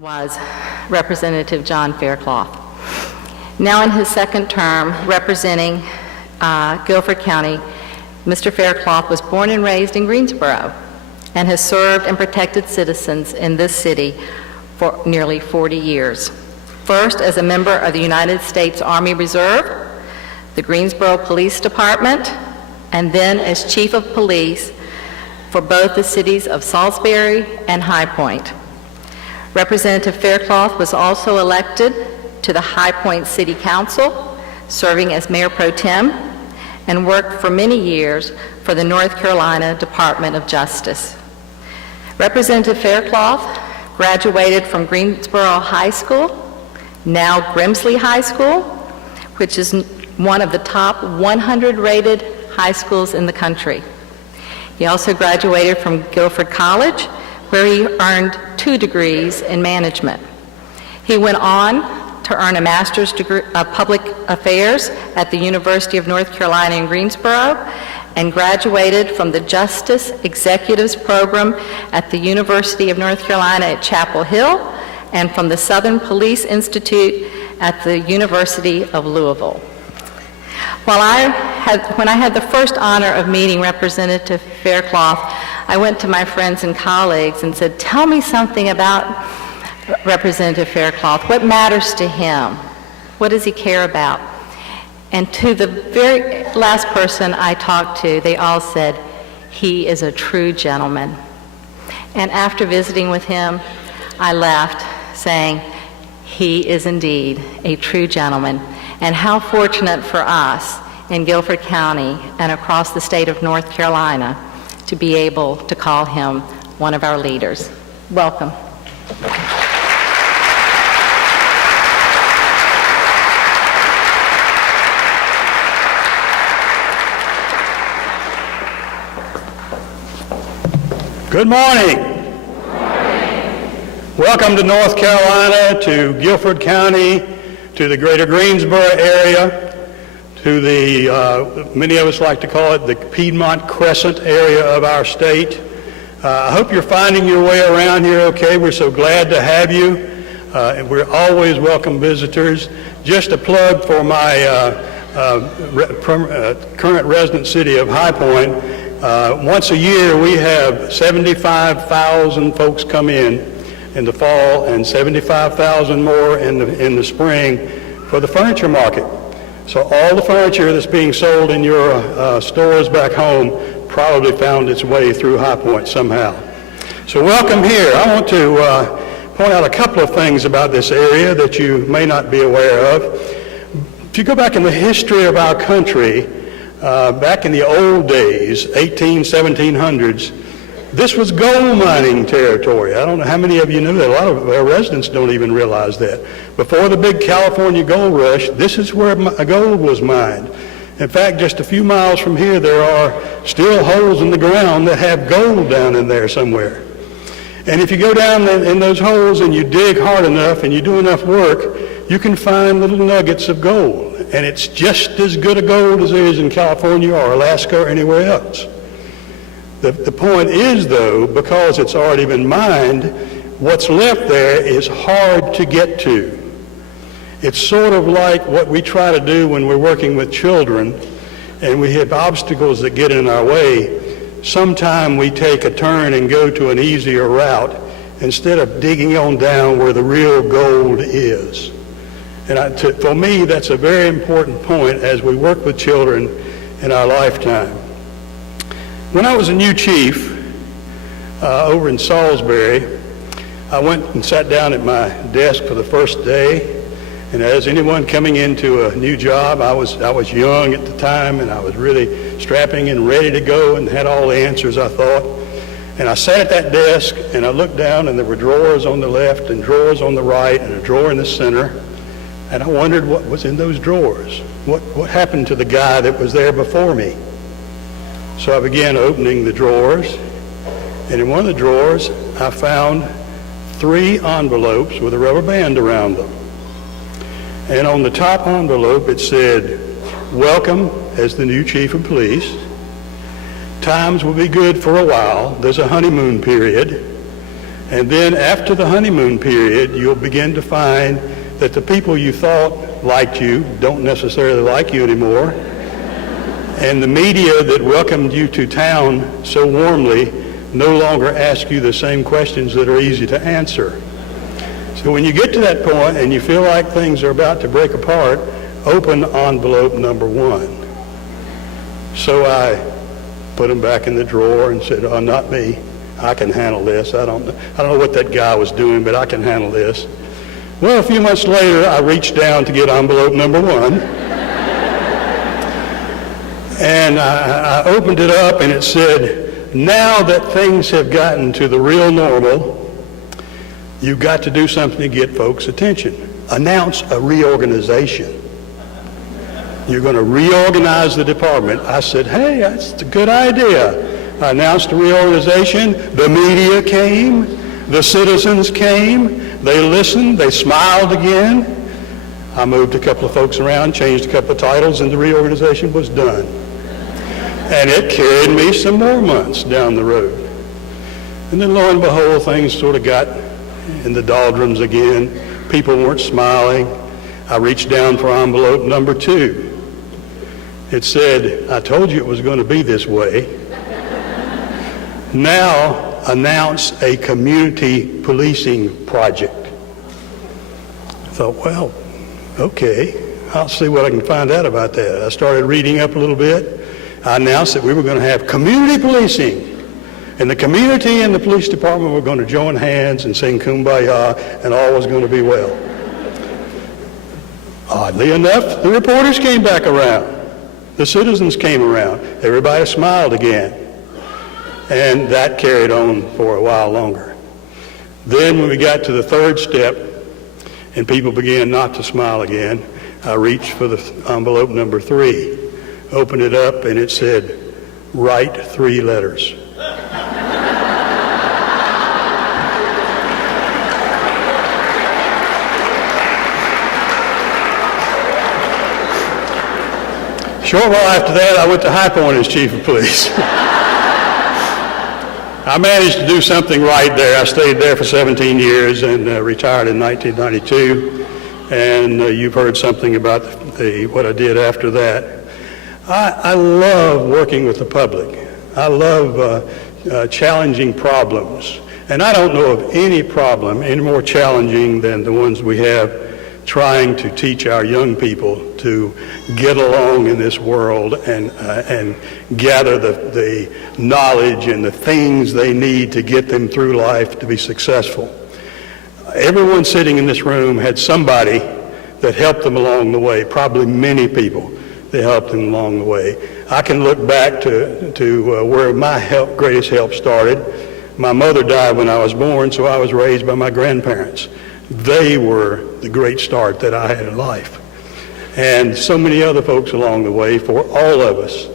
was Representative John Faircloth. Now in his second term representing Guilford County, Mr. Faircloth was born and raised in Greensboro and has served and protected citizens in this city for nearly 40 years. First as a member of the United States Army Reserve, the Greensboro Police Department, and then as Chief of Police for both the cities of Salisbury and High Point. Representative Faircloth was also elected to the High Point City Council, serving as Mayor Pro Tem, and worked for many years for the North Carolina Department of Justice. Representative Faircloth graduated from Greensboro High School, now Grimsley High School, which is one of the top 100 rated high schools in the country. He also graduated from Guilford College, where he earned 2 degrees in management. He went on to earn a master's degree of public affairs at the University of North Carolina in Greensboro and graduated from the Justice Executives Program at the University of North Carolina at Chapel Hill and from the Southern Police Institute at the University of Louisville. When I had the first honor of meeting Representative Faircloth, I went to my friends and colleagues and said, "Tell me something about Representative Faircloth. What matters to him? What does he care about?" And to the very last person I talked to, they all said, "He is a true gentleman." And after visiting with him, I left saying, "He is indeed a true gentleman." And how fortunate for us in Guilford County and across the state of North Carolina to be able to call him one of our leaders. Welcome. Good morning. Welcome to North Carolina, to Guilford County, to the greater Greensboro area, to the, many of us like to call it the Piedmont Crescent area of our state. I hope you're finding your way around here okay. We're so glad to have you. And we're always welcome visitors. Just a plug for my current resident city of High Point. Once a year we have 75,000 folks come in the fall and 75,000 more in the spring for the furniture market. So all the furniture that's being sold in your stores back home probably found its way through High Point somehow. So welcome here. I want to point out a couple of things about this area that you may not be aware of. If you go back in the history of our country, back in the old days, 1700s, this was gold mining territory. I don't know how many of you knew that. A lot of our residents don't even realize that. Before the big California gold rush, this is where gold was mined. In fact, just a few miles from here, there are still holes in the ground that have gold down in there somewhere. And if you go down in those holes and you dig hard enough and you do enough work, you can find little nuggets of gold. And it's just as good a gold as there is in California or Alaska or anywhere else. The point is, though, because it's already been mined, what's left there is hard to get to. It's sort of like what we try to do when we're working with children and we have obstacles that get in our way. Sometime we take a turn and go to an easier route instead of digging on down where the real gold is. And for me, that's a very important point as we work with children in our lifetime. When I was a new chief over in Salisbury, I went and sat down at my desk for the first day. And as anyone coming into a new job, I was young at the time, and I was really strapping and ready to go and had all the answers, I thought. And I sat at that desk, and I looked down, and there were drawers on the left and drawers on the right and a drawer in the center. And I wondered what was in those drawers. What happened to the guy that was there before me? So I began opening the drawers, and in one of the drawers, I found 3 envelopes with a rubber band around them. And on the top envelope, it said, "Welcome as the new chief of police. Times will be good for a while. There's a honeymoon period. And then after the honeymoon period, you'll begin to find that the people you thought liked you don't necessarily like you anymore. And the media that welcomed you to town so warmly no longer ask you the same questions that are easy to answer. So when you get to that point and you feel like things are about to break apart, open envelope number 1. So I put them back in the drawer and said, oh, not me. I can handle this. I don't know what that guy was doing, but I can handle this. Well, a few months later, I reached down to get envelope number 1. And I opened it up and it said, now that things have gotten to the real normal, you've got to do something to get folks' attention. Announce a reorganization. You're going to reorganize the department. I said, hey, that's a good idea. I announced a reorganization. The media came. The citizens came. They listened. They smiled again. I moved a couple of folks around, changed a couple of titles, and the reorganization was done. And it carried me some more months down the road. And then lo and behold, things sort of got in the doldrums again. People weren't smiling. I reached down for envelope number 2. It said, I told you it was going to be this way. Now announce a community policing project. I thought, well, okay, I'll see what I can find out about that. I started reading up a little bit. I announced that we were going to have community policing. And the community and the police department were going to join hands and sing Kumbaya, and all was going to be well. Oddly enough, the reporters came back around. The citizens came around. Everybody smiled again. And that carried on for a while longer. Then when we got to the 3rd step, and people began not to smile again, I reached for the envelope number 3, opened it up, and it said, write 3 letters. Short while after that, I went to High Point as chief of police. I managed to do something right there. I stayed there for 17 years and retired in 1992. And you've heard something about what I did after that. I love working with the public. I love challenging problems. And I don't know of any problem any more challenging than the ones we have trying to teach our young people to get along in this world and gather the knowledge and the things they need to get them through life to be successful. Everyone sitting in this room had somebody that helped them along the way, probably many people that helped them along the way. I can look back to where my greatest help started. My mother died when I was born, so I was raised by my grandparents. They were the great start that I had in life. And so many other folks along the way, for all of us,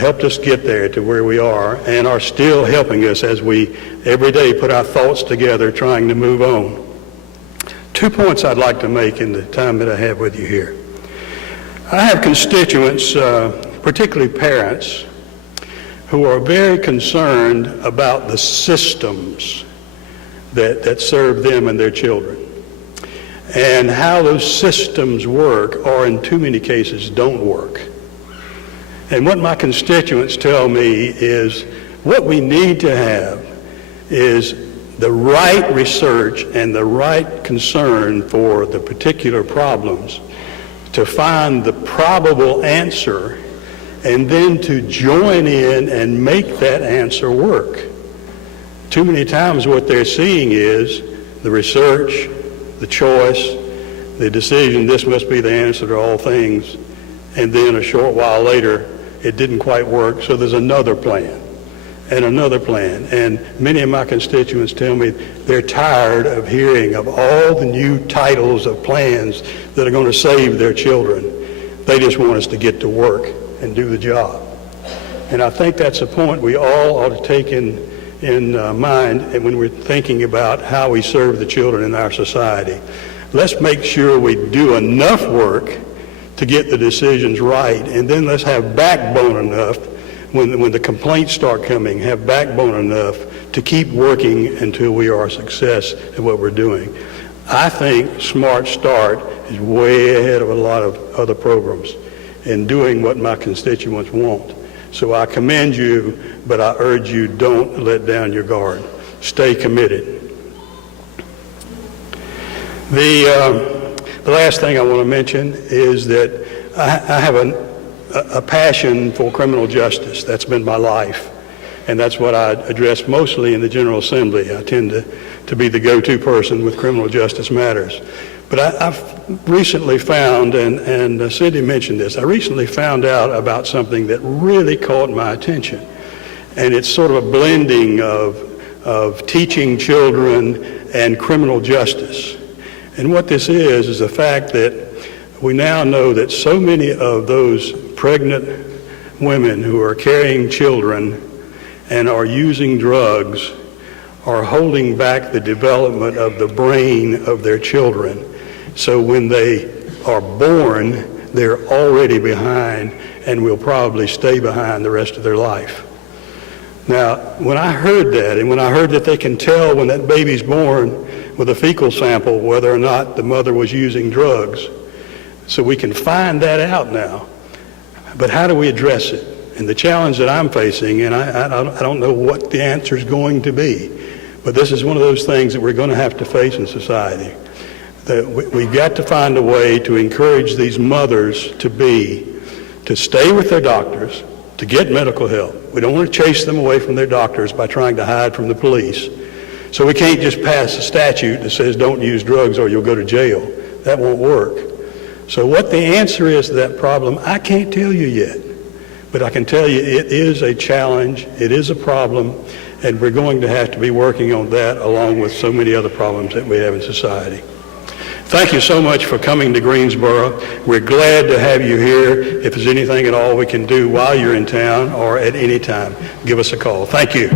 helped us get there to where we are and are still helping us as we every day put our thoughts together trying to move on. 2 points I'd like to make in the time that I have with you here. I have constituents, particularly parents, who are very concerned about the systems that serve them and their children, and how those systems work or in too many cases don't work. And what my constituents tell me is what we need to have is the right research and the right concern for the particular problems to find the probable answer and then to join in and make that answer work. Too many times what they're seeing is the research, the choice, the decision, this must be the answer to all things, and then a short while later, it didn't quite work, so there's another plan and another plan. And many of my constituents tell me they're tired of hearing of all the new titles of plans that are going to save their children. They just want us to get to work and do the job. And I think that's a point we all ought to take in mind and when we're thinking about how we serve the children in our society. Let's make sure we do enough work to get the decisions right, and then let's have backbone enough when the complaints start coming, have backbone enough to keep working until we are a success at what we're doing. I think Smart Start is way ahead of a lot of other programs in doing what my constituents want. So I commend you, but I urge you, don't let down your guard. Stay committed. The last thing I want to mention is that I have a passion for criminal justice. That's been my life, and that's what I address mostly in the General Assembly. I tend to be the go-to person with criminal justice matters. But I've recently found, and Cindy mentioned this, I recently found out about something that really caught my attention. And it's sort of a blending of teaching children and criminal justice. And what this is the fact that we now know that so many of those pregnant women who are carrying children and are using drugs are holding back the development of the brain of their children. So when they are born, they're already behind and will probably stay behind the rest of their life. Now, when I heard that, and when I heard that they can tell when that baby's born with a fecal sample whether or not the mother was using drugs, so we can find that out now. But how do we address it? And the challenge that I'm facing, and I don't know what the answer is going to be, but this is one of those things that we're going to have to face in society. That we've got to find a way to encourage these mothers to stay with their doctors, to get medical help. We don't want to chase them away from their doctors by trying to hide from the police. So we can't just pass a statute that says don't use drugs or you'll go to jail. That won't work. So what the answer is to that problem, I can't tell you yet. But I can tell you it is a challenge, it is a problem, and we're going to have to be working on that along with so many other problems that we have in society. Thank you so much for coming to Greensboro. We're glad to have you here. If there's anything at all we can do while you're in town or at any time, give us a call. Thank you.